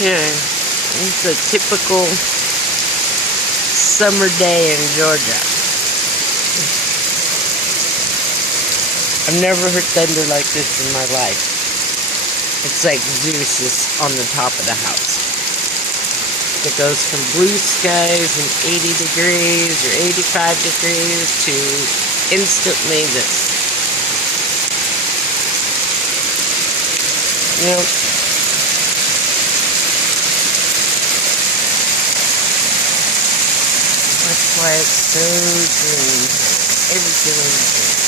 Okay, it's a typical summer day in Georgia. I've never heard thunder like this in my life. It's like Zeus is on the top of the house. It goes from blue skies and 80 degrees or 85 degrees to instantly this. Yep. That's why it's so green. Everything is green.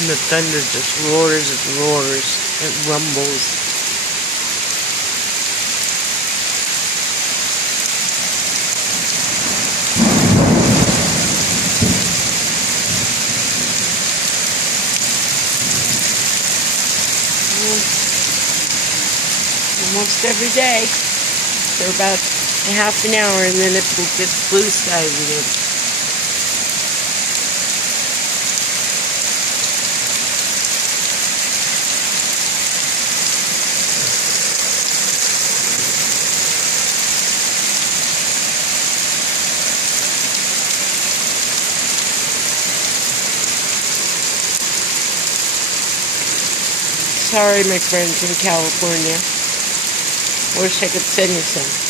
And the thunder just roars and roars. It rumbles. Almost every day for about half an hour, and then it will get blue skies again. Sorry, my friends in California. Wish I could send you some.